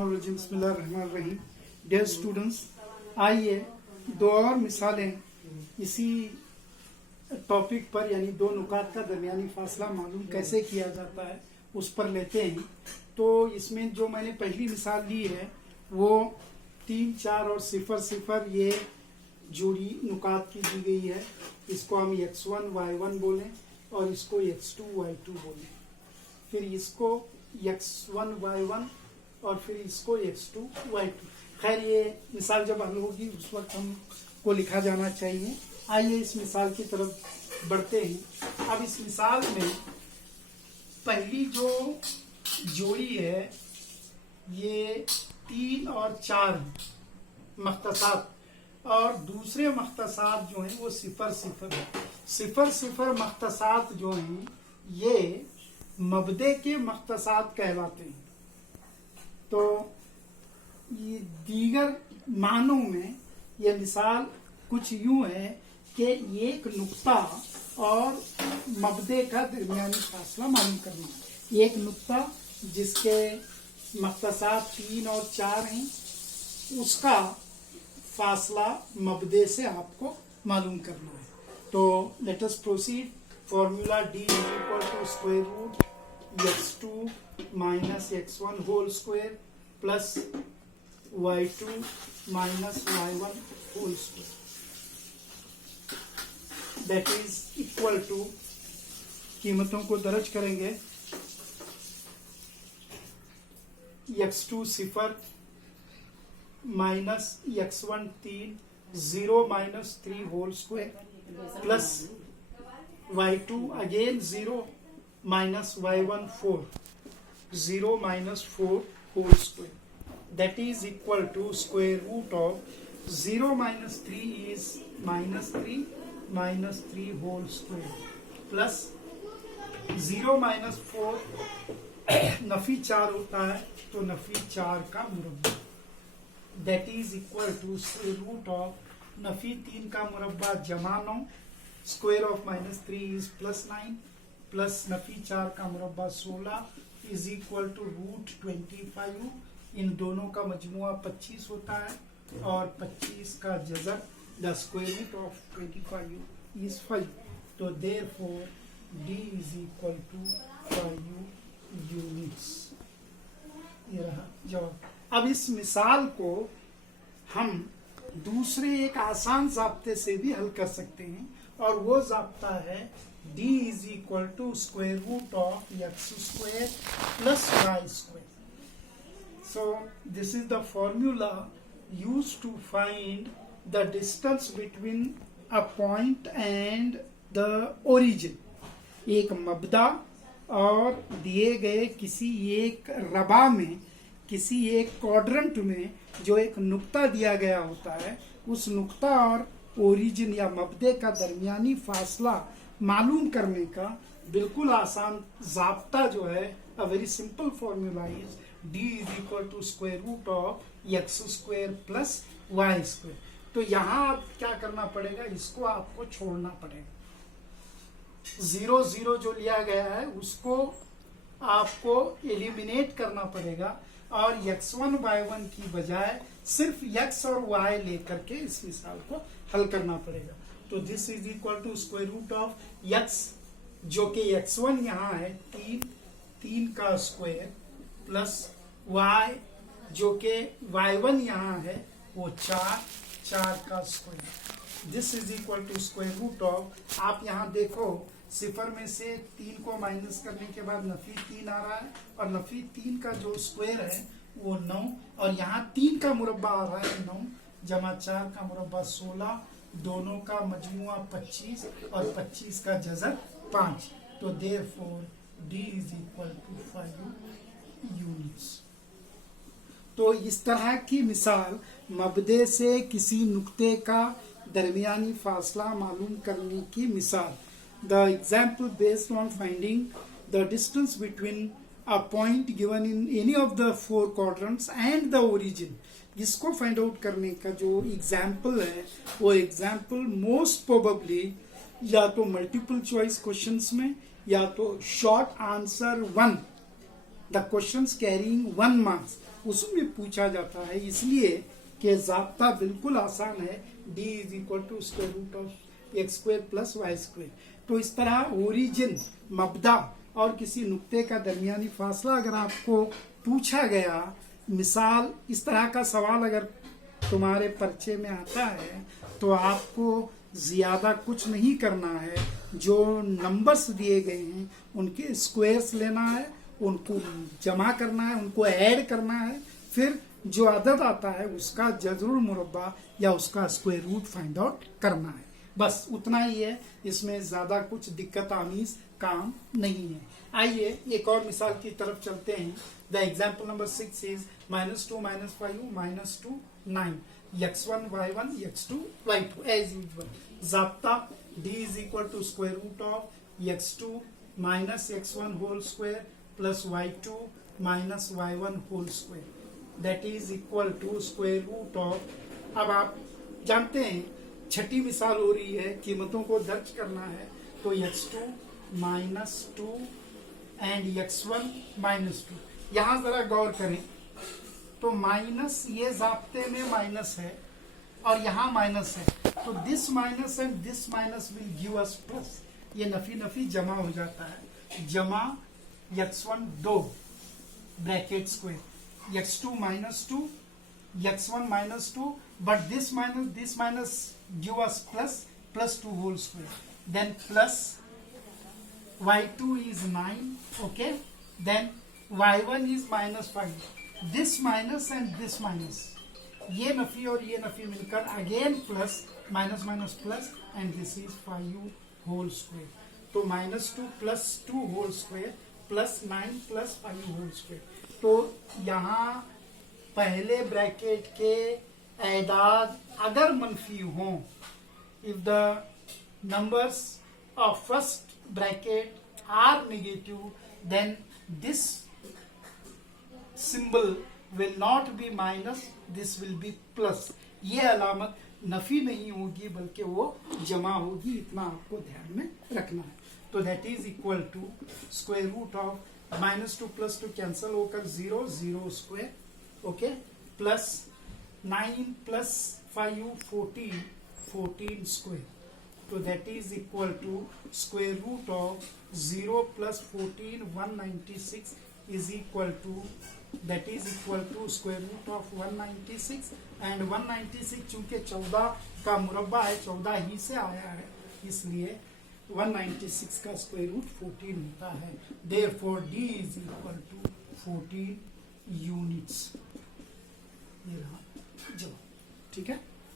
बिस्मिल्लाहिर्रहमानिर्रहीम। Dear students, आइए दो और मिसालें इसी टॉपिक पर यानी दो नुकात का दरमियानी फासला मालूम कैसे किया जाता है उस पर लेते हैं। तो इसमें जो मैंने पहली मिसाल ली है वो 3, 4 और 0, 0 ये जोड़ी नुकात की दी गई है। इसको हम x1 y1 बोलें और इसको x2 y2 बोलें, फिर इसको x1 y1 और फिर इसको x2 y2। खैर ये मिसाल जब हल होगी उस वक्त हमको लिखा जाना चाहिए। आइए इस मिसाल की तरफ बढ़ते हैं। अब इस मिसाल में पहली जो जोड़ी है ये 3 और 4 मख्तसात और दूसरे मख्तसात जो हैं वो 0, 0 है। 0, 0 मख्तसात जो हैं ये मबदे के मख्तसात कहलाते हैं। तो ये दीगर मानों में यह मिसाल कुछ यूं है कि एक नुक्ता और मबदे का दरमियानी फासला मालूम करना है। एक नुक्ता जिसके मख्तसात 3 और 4 हैं उसका फासला मबदे से आपको मालूम करना है। तो let us proceed. Formula d = square root x2 minus x1 whole square plus y2 minus y1 whole square, that is equal to, कीमतों को दर्ज करेंगे, x2 0 minus x1 3, 0 minus 3 whole square plus y2 again 0 minus y1 4, 0 minus 4 whole square, that is equal to square root of 0 minus 3 is minus 3 minus 3 whole square plus 0 minus 4 Nafi 4 होता है तो नफी 4 का मुरब्बा, that is equal to square root of Nafi 3 का मुरब्बा जमा 9, square of minus 3 is plus 9 plus नफी 4 का मुरब्बा 16 इज इक्वल टू रूट 25। इन दोनों का मजमुआ 25 होता है और 25 का जज़र the square root of 25 is 5। तो therefore d is equal to 5 units. ये रहा जवाब। अब इस मिसाल को हम दूसरे एक आसान ज़ाब्ते से भी हल कर सकते हैं और वो ज़ाब्ता है d is equal to square root of x square plus y square. So this is the formula used to find the distance between a point and the origin. एक मबदा और दिए गए किसी एक रबा में, किसी एक क्वाड्रेंट में जो एक नुक्ता दिया गया होता है, उस नुक्ता और ओरिजिन या मबदे का दरमियानी फासला मालूम करने का बिल्कुल आसान ज़ाब्ता जो है, a very simple formula is d is equal to square root of x square plus y square. तो यहाँ आप क्या करना पड़ेगा, इसको आपको छोड़ना पड़ेगा। 0, 0 जो लिया गया है उसको आपको एलिमिनेट करना पड़ेगा और x1 y1 की बजाय सिर्फ x और y लेकर के इस मिसाल को हल करना पड़ेगा। तो this is equal to square root of x जो कि x1 यहाँ है 3 का स्क्वायर प्लस y जो कि y1 यहाँ है वो 4 का square. This is equal to square root of, आप यहाँ देखो 0 में से 3 को माइनस करने के बाद नफी 3 आ रहा है और नफी 3 का जो स्क्वायर है वो 9 और यहाँ 3 का मुरब्बा आ रहा है 9 जमा 4 का मुरब्बा 16, दोनों का मजमुआ 25 और 25 का जज़र 5। तो therefore d is equal to 5 units. तो इस तरह की मिसाल मबदे से किसी नुक्ते का दरमियानी फासला मालूम करने की मिसाल। The example based on finding the distance between a point given in any of the 4 quadrants and the origin, इसको फाइंड आउट करने का जो एग्जाम्पल है वो एग्जाम्पल मोस्ट प्रोबेबली या तो मल्टीपल चॉइस क्वेश्चंस में या तो short answer 1 the questions carrying 1 marks उसमें पूछा जाता है, इसलिए कि ज़ाब्ता बिल्कुल आसान है, d is equal to square root of x square plus y square. तो इस तरह ओरिजिन, मबदा और किसी नुक्ते का दरमियानी फासला अगर आपको पूछा गया, मिसाल इस तरह का सवाल अगर तुम्हारे परिचय में आता है, तो आपको ज़्यादा कुछ नहीं करना है, जो नंबर्स दिए गए हैं उनके स्क्वायर्स लेना है, उनको जमा करना है, उनको ऐड करना है, फिर जो अदद आता है उसका जज़रुल मुरब्बा या उसका स्क्वायर रूट फाइंड आउट करना है। बस उतना ही है, इसमें ज़्यादा कुछ दिक्कत आमीज काम नहीं है। आइए एक और मिसाल की तरफ चलते हैं। The example number 6 is -2 - 5 - 2 9 x1 y1 x2 y2 as usual. ज़ाब्ता d is equal to square root of x2 - x1 whole square plus y2 - y1 whole square, that is equal to square root of. अब आप जानते हैं छठी मिसाल हो रही है, कीमतों को दर्ज करना है, तो x2 - 2 एंड x1 - 2। यहां जरा गौर करें तो माइनस, ये ज़ाब्ते में माइनस है और यहाँ माइनस है, तो this minus and this minus will give us plus. ये नफी नफी जमा हो जाता है, जमा x1 2 bracket square x2 - 2 x1 - 2, but this minus give us plus 2 whole square, then plus y2 is 9, okay, then y1 is -5, this minus and this minus, ये नफी और ये नफी मिलकर again plus minus plus, and this is 5 whole square. तो -2 + 2 whole square plus 9 + 5 whole square. तो यहाँ पहले bracket के एदाद अगर मनफी हों, if the numbers of first bracket are negative, then this symbol will not be minus, this will be plus. ये अलामत नफी नहीं होगी बल्कि वो जमा होगी, इतना आपको ध्यान में रखना है। तो that is equal to square root of -2 + 2 cancel होकर 0 0 स्क्वायर, ओके, प्लस 9 + 5 14 स्क्वायर। तो that is equal to square root of 0 + 14 196 is equal to, that is equal to square root of 196, and 196 चूंकि 14 का मुरब्बा है, 14 ही से आया है, इसलिए 196 का स्क्वायर रूट 14 होता है। Therefore d is equal to 14 units. ये रहा जवाब, ठीक है।